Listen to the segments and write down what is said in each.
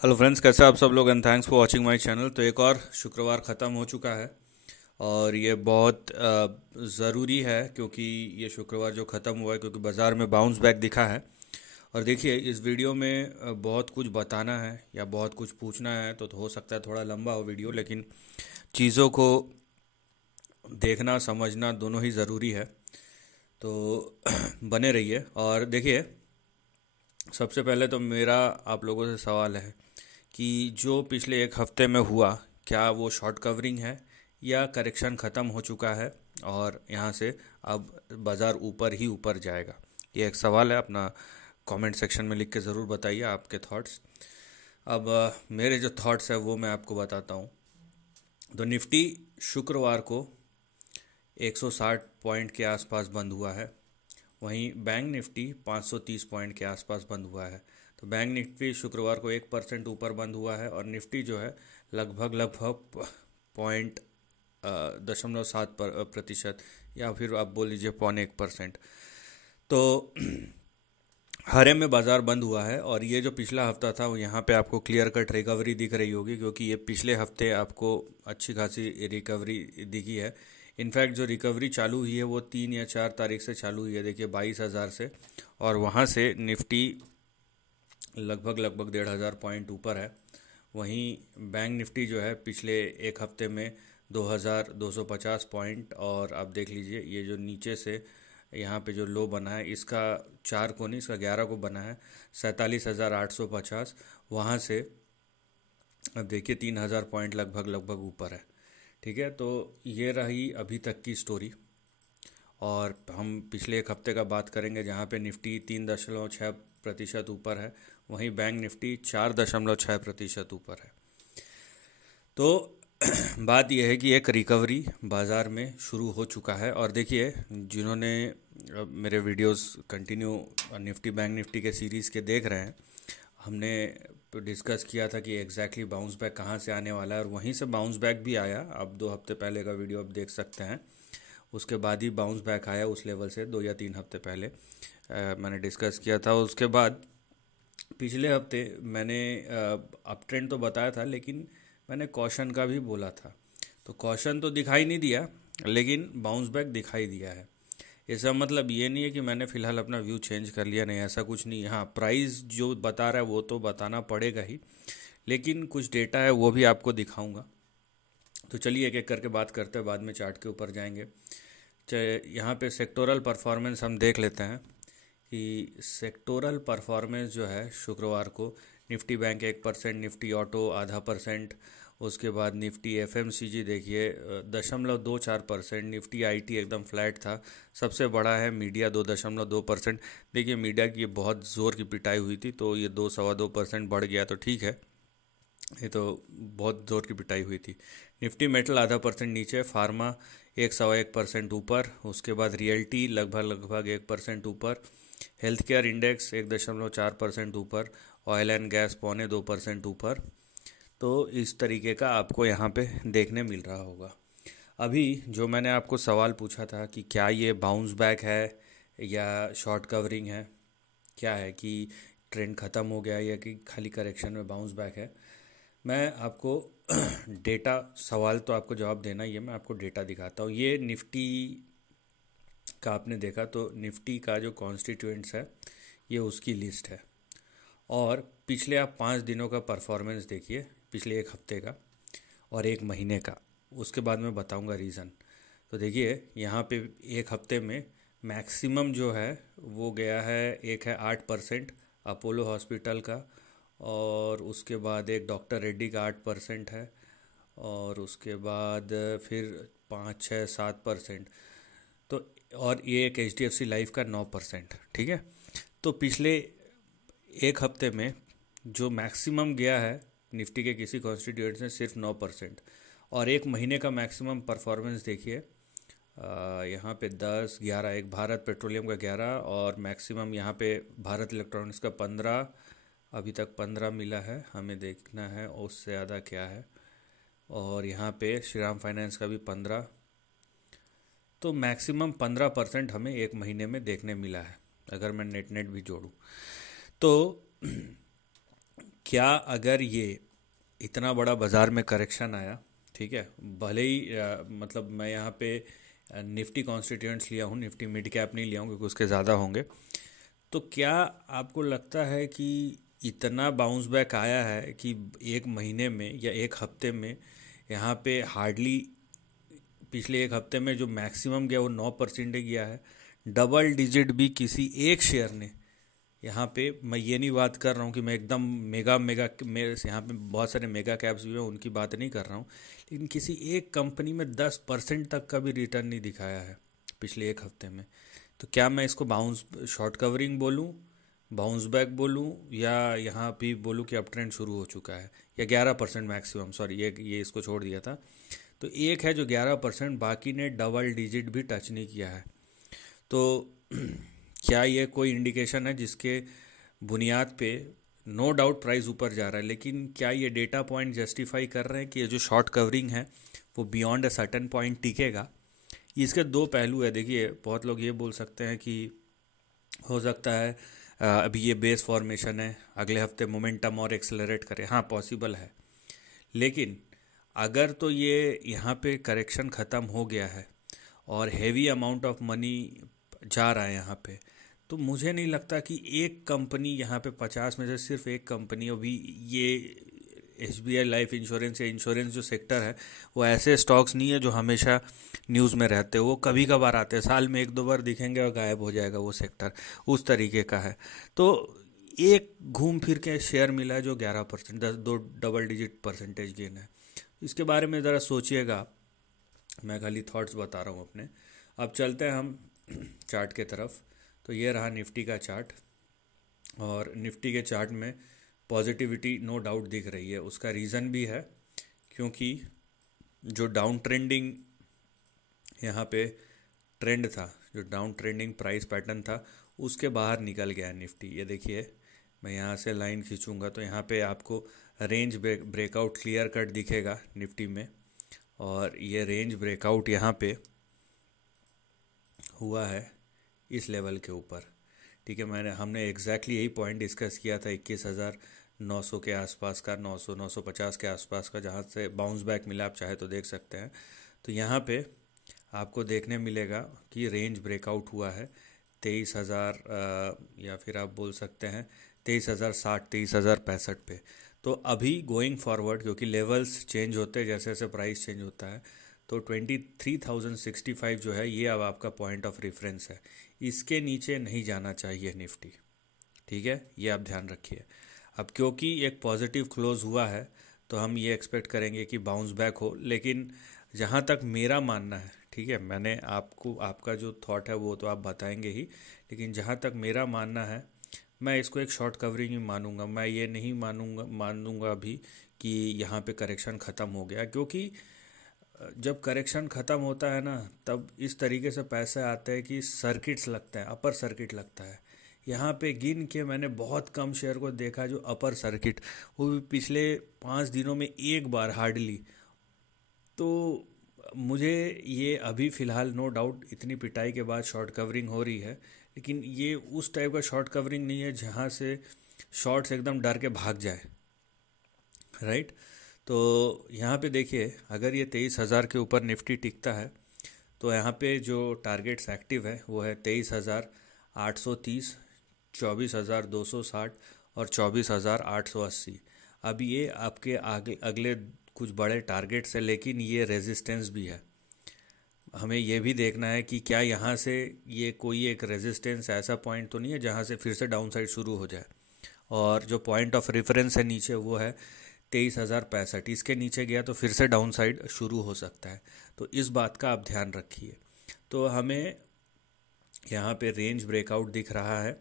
Hello friends, कैसे आप सब लोग and thanks for watching my channel. तो एक और शुक्रवार ख़त्म हो चुका है और ये बहुत ज़रूरी है क्योंकि ये शुक्रवार जो ख़त्म हुआ है क्योंकि बाज़ार में बाउंस बैक दिखा है। और देखिए, इस वीडियो में बहुत कुछ बताना है या बहुत कुछ पूछना है तो हो सकता है थोड़ा लंबा हो वीडियो, लेकिन चीज़ों को देखना समझना दोनों ही ज़रूरी है। तो बने रहिए। और देखिए, सबसे पहले तो मेरा आप लोगों से सवाल है कि जो पिछले एक हफ्ते में हुआ, क्या वो शॉर्ट कवरिंग है या करेक्शन ख़त्म हो चुका है और यहाँ से अब बाज़ार ऊपर ही ऊपर जाएगा। ये एक सवाल है, अपना कमेंट सेक्शन में लिख के ज़रूर बताइए आपके थॉट्स। अब मेरे जो थॉट्स है वो मैं आपको बताता हूँ। तो निफ्टी शुक्रवार को 160 पॉइंट के आसपास बंद हुआ है। वहीं बैंक निफ्टी 530 पॉइंट के आसपास बंद हुआ है। तो बैंक निफ्टी शुक्रवार को 1% ऊपर बंद हुआ है और निफ्टी जो है लगभग लगभग पॉइंट 0.7% या फिर आप बोल लीजिए 0.1%। तो हरे में बाजार बंद हुआ है और ये जो पिछला हफ्ता था वो यहाँ पे आपको क्लियर कट रिकवरी दिख रही होगी क्योंकि ये पिछले हफ्ते आपको अच्छी खासी रिकवरी दिखी है। इनफैक्ट जो रिकवरी चालू हुई है वो 3 या 4 तारीख से चालू हुई है, देखिए 22,000 से। और वहाँ से निफ्टी लगभग लगभग 1,500 पॉइंट ऊपर है। वहीं बैंक निफ्टी जो है पिछले एक हफ्ते में 2,250 पॉइंट, और आप देख लीजिए ये जो नीचे से यहाँ पे जो लो बना है इसका 4 को नहीं, इसका 11 को बना है 47,850। वहाँ से अब देखिए 3,000 पॉइंट लगभग लगभग ऊपर है। ठीक है, तो ये रही अभी तक की स्टोरी। और हम पिछले एक हफ्ते का बात करेंगे जहाँ पे निफ्टी 3.6% ऊपर है, वहीं बैंक निफ्टी 4.6% ऊपर है। तो बात यह है कि एक रिकवरी बाज़ार में शुरू हो चुका है। और देखिए, जिन्होंने मेरे videos continue Nifty bank Nifty के सीरीज़ के देख रहे हैं, हमने डिस्कस किया था कि एग्जैक्टली बाउंस बैक कहाँ से आने वाला है और वहीं से बाउंस बैक भी आया। अब 2 हफ्ते पहले का वीडियो आप देख सकते हैं, उसके बाद ही बाउंस बैक आया उस लेवल से 2 या 3 हफ्ते पहले मैंने डिस्कस किया था। उसके बाद पिछले हफ्ते मैंने अप ट्रेंड तो बताया था, लेकिन मैंने कॉशन का भी बोला था। तो कॉशन तो दिखाई नहीं दिया, लेकिन बाउंस बैक दिखाई दिया है। इसका मतलब ये नहीं है कि मैंने फ़िलहाल अपना व्यू चेंज कर लिया, नहीं, ऐसा कुछ नहीं। हाँ, प्राइस जो बता रहा है वो तो बताना पड़ेगा ही, लेकिन कुछ डेटा है वो भी आपको दिखाऊंगा। तो चलिए एक एक करके बात करते हैं, बाद में चार्ट के ऊपर जाएंगे। चाहे यहाँ पे सेक्टोरल परफॉर्मेंस हम देख लेते हैं कि सेक्टोरल परफॉर्मेंस जो है शुक्रवार को निफ्टी बैंक 1%, निफ्टी ऑटो ½ %, उसके बाद निफ्टी एफएमसीजी देखिए 0.24%, निफ्टी आईटी एकदम फ्लैट था। सबसे बड़ा है मीडिया 2.2%। देखिए मीडिया की बहुत ज़ोर की पिटाई हुई थी तो ये 2 सवा 2% बढ़ गया, तो ठीक है, ये तो बहुत जोर की पिटाई हुई थी। निफ्टी मेटल ½ % नीचे, फार्मा 1 सवा 1% ऊपर, उसके बाद रियल्टी लगभग लगभग 1% ऊपर, हेल्थ केयर इंडेक्स 1.4% ऊपर, ऑयल एंड गैस 0.25% ऊपर। तो इस तरीके का आपको यहाँ पे देखने मिल रहा होगा। अभी जो मैंने आपको सवाल पूछा था कि क्या ये बाउंस बैक है या शॉर्ट कवरिंग है, क्या है कि ट्रेंड ख़त्म हो गया है या कि खाली करेक्शन में बाउंस बैक है, मैं आपको डेटा, सवाल तो आपको जवाब देना ही है, मैं आपको डेटा दिखाता हूँ। ये निफ्टी का आपने देखा तो निफ्टी का जो कॉन्स्टिट्यूएंट्स है ये उसकी लिस्ट है। और पिछले आप 5 दिनों का परफॉर्मेंस देखिए, पिछले एक हफ्ते का और एक महीने का, उसके बाद मैं बताऊंगा रीज़न। तो देखिए यहाँ पे एक हफ्ते में मैक्सिमम जो है वो गया है, एक है 8% अपोलो हॉस्पिटल का, और उसके बाद एक डॉक्टर रेड्डी का 8% है, और उसके बाद फिर 5 6 7%। तो और ये एक H D F C Life का 9%। ठीक है, तो पिछले एक हफ्ते में जो मैक्सिमम गया है निफ्टी के किसी कॉन्स्टिट्यूएंट से सिर्फ 9%। और एक महीने का मैक्सिमम परफॉर्मेंस देखिए, यहाँ पे 10 11, एक भारत पेट्रोलियम का 11, और मैक्सिमम यहाँ पे भारत इलेक्ट्रॉनिक्स का 15। अभी तक 15 मिला है, हमें देखना है उससे ज़्यादा क्या है। और यहाँ पे श्रीराम फाइनेंस का भी 15। तो मैक्सिमम 15% हमें एक महीने में देखने मिला है, अगर मैं नेट नेट भी जोड़ूँ तो। क्या अगर ये इतना बड़ा बाज़ार में करेक्शन आया, ठीक है, भले ही मतलब मैं यहाँ पे निफ्टी कॉन्स्टिट्यूएंट्स लिया हूँ, निफ्टी मिड कैप नहीं लिया हूँ क्योंकि उसके ज़्यादा होंगे, तो क्या आपको लगता है कि इतना बाउंस बैक आया है कि एक महीने में या एक हफ्ते में यहाँ पे हार्डली पिछले एक हफ्ते में जो मैक्सिमम गया वो 9% गया है। डबल डिजिट भी किसी एक शेयर ने, यहाँ पे मैं ये नहीं बात कर रहा हूँ कि मैं एकदम मेगा मेगा मेरे यहाँ पे बहुत सारे मेगा कैप्स भी हैं उनकी बात नहीं कर रहा हूँ, लेकिन किसी एक कंपनी में 10% तक का भी रिटर्न नहीं दिखाया है पिछले एक हफ्ते में। तो क्या मैं इसको बाउंस शॉर्ट कवरिंग बोलूँ, बाउंस बैक बोलूँ, या यहाँ भी बोलूँ कि अप ट्रेंड शुरू हो चुका है, या 11% मैक्सिमम, सॉरी ये इसको छोड़ दिया था। तो एक है जो 11%, बाकी ने डबल डिजिट भी टच नहीं किया है। तो क्या ये कोई इंडिकेशन है जिसके बुनियाद पे नो डाउट प्राइस ऊपर जा रहा है, लेकिन क्या ये डेटा पॉइंट जस्टिफाई कर रहे हैं कि ये जो शॉर्ट कवरिंग है वो बियॉन्ड अ सर्टेन पॉइंट टिकेगा? इसके दो पहलू है। देखिए, बहुत लोग ये बोल सकते हैं कि हो सकता है अभी ये बेस फॉर्मेशन है, अगले हफ्ते मोमेंटम और एक्सेलरेट करे। हाँ, पॉसिबल है, लेकिन अगर तो ये यहाँ पे करेक्शन ख़त्म हो गया है और हैवी अमाउंट ऑफ मनी जा रहा है यहाँ पे, तो मुझे नहीं लगता कि एक कंपनी यहाँ पे 50 में से सिर्फ एक कंपनी, अभी ये SBI लाइफ इंश्योरेंस या इंश्योरेंस जो सेक्टर है वो ऐसे स्टॉक्स नहीं है जो हमेशा न्यूज़ में रहते हैं, वो कभी कभार आते हैं, साल में एक दो बार दिखेंगे और गायब हो जाएगा वो सेक्टर, उस तरीके का है। तो एक घूम फिर के शेयर मिला है जो 11%, 10 डबल डिजिट परसेंटेज गेन है। इसके बारे में ज़रा सोचिएगा, मैं खाली थॉट्स बता रहा हूँ अपने। अब चलते हैं हम चार्ट के तरफ। तो ये रहा निफ्टी का चार्ट, और निफ्टी के चार्ट में पॉजिटिविटी नो डाउट दिख रही है। उसका रीज़न भी है क्योंकि जो डाउन ट्रेंडिंग यहाँ पे ट्रेंड था, जो डाउन ट्रेंडिंग प्राइस पैटर्न था, उसके बाहर निकल गया निफ्टी। ये देखिए, मैं यहाँ से लाइन खींचूंगा तो यहाँ पे आपको रेंज ब्रेकआउट क्लियर कट दिखेगा निफ्टी में, और ये रेंज ब्रेकआउट यहाँ पे हुआ है इस लेवल के ऊपर, ठीक है। हमने एग्जैक्टली यही पॉइंट डिस्कस किया था 21,900 के आसपास का, 950 के आसपास का, जहाँ से बाउंस बैक मिला, आप चाहे तो देख सकते हैं। तो यहाँ पे आपको देखने मिलेगा कि रेंज ब्रेकआउट हुआ है 23,000, या फिर आप बोल सकते हैं 23,060, 23,065 पे। तो अभी गोइंग फॉरवर्ड, क्योंकि लेवल्स चेंज होते हैं जैसे जैसे प्राइस चेंज होता है, तो 23,065 जो है ये अब आपका पॉइंट ऑफ रेफरेंस है। इसके नीचे नहीं जाना चाहिए निफ्टी, ठीक है, ये आप ध्यान रखिए। अब क्योंकि एक पॉजिटिव क्लोज हुआ है तो हम ये एक्सपेक्ट करेंगे कि बाउंस बैक हो, लेकिन जहाँ तक मेरा मानना है, ठीक है, मैंने आपको आपका जो थॉट है वो तो आप बताएंगे ही, लेकिन जहाँ तक मेरा मानना है, मैं इसको एक शॉर्ट कवरिंग ही मानूंगा। मैं ये नहीं मानूंगा अभी कि यहाँ पे करेक्शन ख़त्म हो गया, क्योंकि जब करेक्शन ख़त्म होता है ना, तब इस तरीके से पैसे आते हैं कि सर्किट्स लगता है, अपर सर्किट लगता है। यहाँ पे गिन के मैंने बहुत कम शेयर को देखा जो अपर सर्किट, वो भी पिछले 5 दिनों में एक बार हार्डली। तो मुझे ये अभी फ़िलहाल नो डाउट इतनी पिटाई के बाद शॉर्ट कवरिंग हो रही है, लेकिन ये उस टाइप का शॉर्ट कवरिंग नहीं है जहाँ से शॉर्ट्स एकदम डर के भाग जाए, राइट। तो यहाँ पे देखिए, अगर ये 23,000 के ऊपर निफ्टी टिकता है तो यहाँ पे जो टारगेट्स एक्टिव है वो है 23,830, 24,260 और 24,880। अब ये आपके आगे अगले कुछ बड़े टारगेट्स है, लेकिन ये रेजिस्टेंस भी है। हमें ये भी देखना है कि क्या यहाँ से ये कोई एक रेजिस्टेंस ऐसा पॉइंट तो नहीं है जहाँ से फिर से डाउन साइड शुरू हो जाए, और जो पॉइंट ऑफ रेफरेंस है नीचे वो है 23,065। इसके नीचे गया तो फिर से डाउन साइड शुरू हो सकता है, तो इस बात का आप ध्यान रखिए। तो हमें यहाँ पे रेंज ब्रेकआउट दिख रहा है,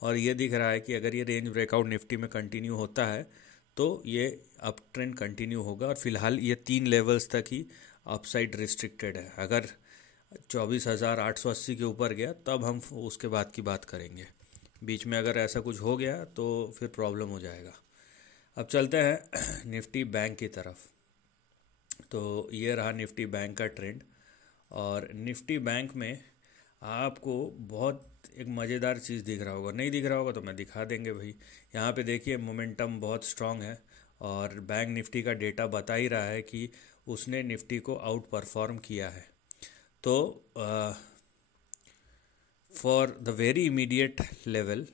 और ये दिख रहा है कि अगर ये रेंज ब्रेकआउट निफ्टी में कंटिन्यू होता है तो ये अप ट्रेंड कंटिन्यू होगा, और फिलहाल ये 3 लेवल्स तक ही अपसाइड रिस्ट्रिक्टेड है। अगर 24,880 के ऊपर गया तब हम उसके बाद की बात करेंगे, बीच में अगर ऐसा कुछ हो गया तो फिर प्रॉब्लम हो जाएगा। अब चलते हैं निफ्टी बैंक की तरफ। तो ये रहा निफ्टी बैंक का ट्रेंड, और निफ्टी बैंक में आपको बहुत एक मज़ेदार चीज़ दिख रहा होगा, नहीं दिख रहा होगा तो मैं दिखा देंगे भाई। यहाँ पे देखिए मोमेंटम बहुत स्ट्रांग है और बैंक निफ्टी का डेटा बता ही रहा है कि उसने निफ्टी को आउट परफॉर्म किया है। तो for the very immediate level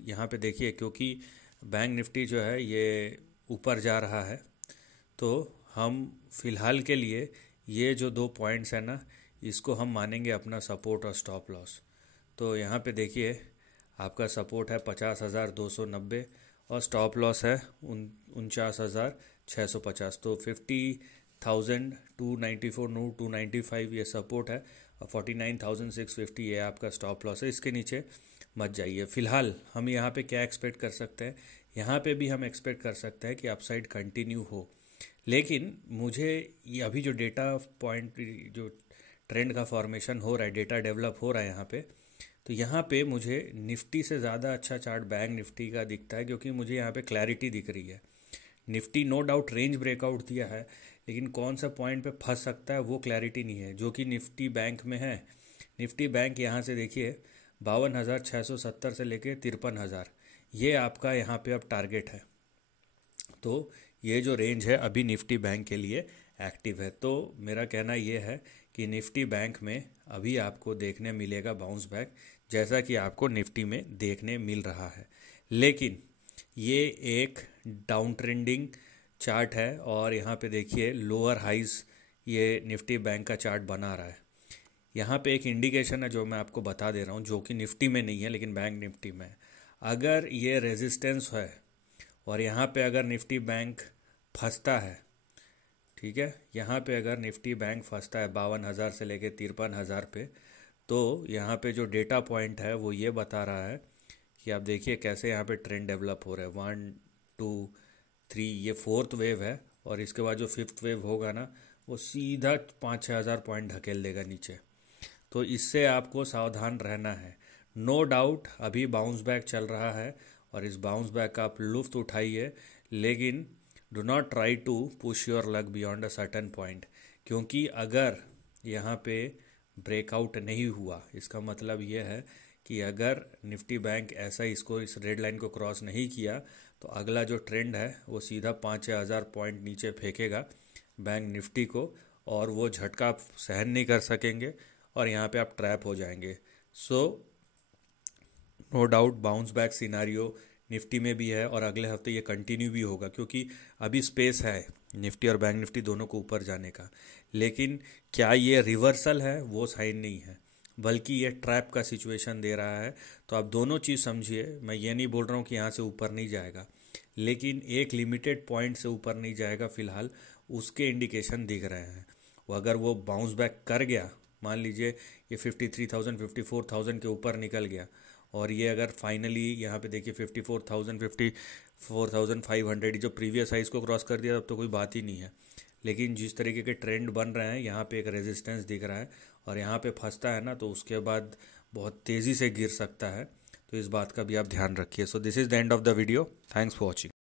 यहाँ पे देखिए, क्योंकि बैंक निफ्टी जो है ये ऊपर जा रहा है, तो हम फिलहाल के लिए ये जो 2 पॉइंट्स है ना, इसको हम मानेंगे अपना सपोर्ट और स्टॉप लॉस। तो यहाँ पे देखिए आपका सपोर्ट है 50,290 और स्टॉप लॉस है 49,650। तो 50,294 295 ये सपोर्ट है और 49,650 ये आपका स्टॉप लॉस है। इसके नीचे मत जाइए। फ़िलहाल हम यहाँ पे क्या एक्सपेक्ट कर सकते हैं, यहाँ पे भी हम एक्सपेक्ट कर सकते हैं कि अपसाइड कंटिन्यू हो, लेकिन मुझे ये अभी जो डेटा पॉइंट जो ट्रेंड का फॉर्मेशन हो रहा है, डेटा डेवलप हो रहा है यहाँ पे, तो यहाँ पे मुझे निफ्टी से ज़्यादा अच्छा चार्ट बैंक निफ्टी का दिखता है, क्योंकि मुझे यहाँ पे क्लैरिटी दिख रही है। Nifty no doubt range breakout दिया है, लेकिन कौन सा पॉइंट पे फंस सकता है वो क्लैरिटी नहीं है, जो कि निफ्टी बैंक में है। निफ्टी बैंक यहाँ से देखिए 52,670 से लेके 53,000, ये आपका यहाँ पे अब टारगेट है। तो ये जो रेंज है अभी निफ्टी बैंक के लिए एक्टिव है। तो मेरा कहना ये है कि निफ्टी बैंक में अभी आपको देखने मिलेगा बाउंस बैक, जैसा कि आपको निफ्टी में देखने मिल रहा है। लेकिन ये एक डाउन ट्रेंडिंग चार्ट है और यहाँ पे देखिए लोअर हाइज ये निफ्टी बैंक का चार्ट बना रहा है। यहाँ पे एक इंडिकेशन है जो मैं आपको बता दे रहा हूँ, जो कि निफ्टी में नहीं है लेकिन बैंक निफ्टी में है। अगर ये रेजिस्टेंस है और यहाँ पे अगर निफ्टी बैंक फंसता है, ठीक है, यहाँ पे अगर निफ्टी बैंक फंसता है 52,000 से लेके 53,000 पे, तो यहाँ पे जो डेटा पॉइंट है वो ये बता रहा है कि आप देखिए कैसे यहाँ पे ट्रेंड डेवलप हो रहा है। 1 2 3 ये 4th वेव है और इसके बाद जो 5th वेव होगा ना, वो सीधा 5-6 हज़ार पॉइंट ढकेल देगा नीचे। तो इससे आपको सावधान रहना है। नो डाउट अभी बाउंस बैक चल रहा है और इस बाउंस बैक का आप लुत्फ़ उठाइए, लेकिन do not try to push your luck beyond a certain point, क्योंकि अगर यहाँ पे ब्रेकआउट नहीं हुआ, इसका मतलब ये है कि अगर निफ्टी बैंक ऐसा इसको इस रेड लाइन को क्रॉस नहीं किया, तो अगला जो ट्रेंड है वो सीधा 5-6 हज़ार पॉइंट नीचे फेंकेगा बैंक निफ्टी को, और वो झटका आप सहन नहीं कर सकेंगे और यहाँ पे आप ट्रैप हो जाएंगे। So no doubt bounce back scenario Nifty में भी है और अगले हफ्ते ये कंटिन्यू भी होगा, क्योंकि अभी स्पेस है निफ्टी और बैंक निफ्टी दोनों को ऊपर जाने का। लेकिन क्या ये रिवर्सल है, वो साइन नहीं है, बल्कि ये ट्रैप का सिचुएशन दे रहा है। तो आप दोनों चीज़ समझिए। मैं ये नहीं बोल रहा हूँ कि यहाँ से ऊपर नहीं जाएगा, लेकिन एक लिमिटेड पॉइंट से ऊपर नहीं जाएगा फिलहाल, उसके इंडिकेशन दिख रहे हैं। वो अगर वो बाउंस बैक कर गया, मान लीजिए ये 53,000 54,000 के ऊपर निकल गया, और ये अगर फाइनली यहाँ पे देखिए 54,000 54,500 जो प्रीवियस हाइस को क्रॉस कर दिया, तब तो कोई बात ही नहीं है। लेकिन जिस तरीके के ट्रेंड बन रहे हैं, यहाँ पे एक रेजिस्टेंस दिख रहा है और यहाँ पे फंसता है ना, तो उसके बाद बहुत तेज़ी से गिर सकता है। तो इस बात का भी आप ध्यान रखिए। So this is the end of the video. Thanks for watching.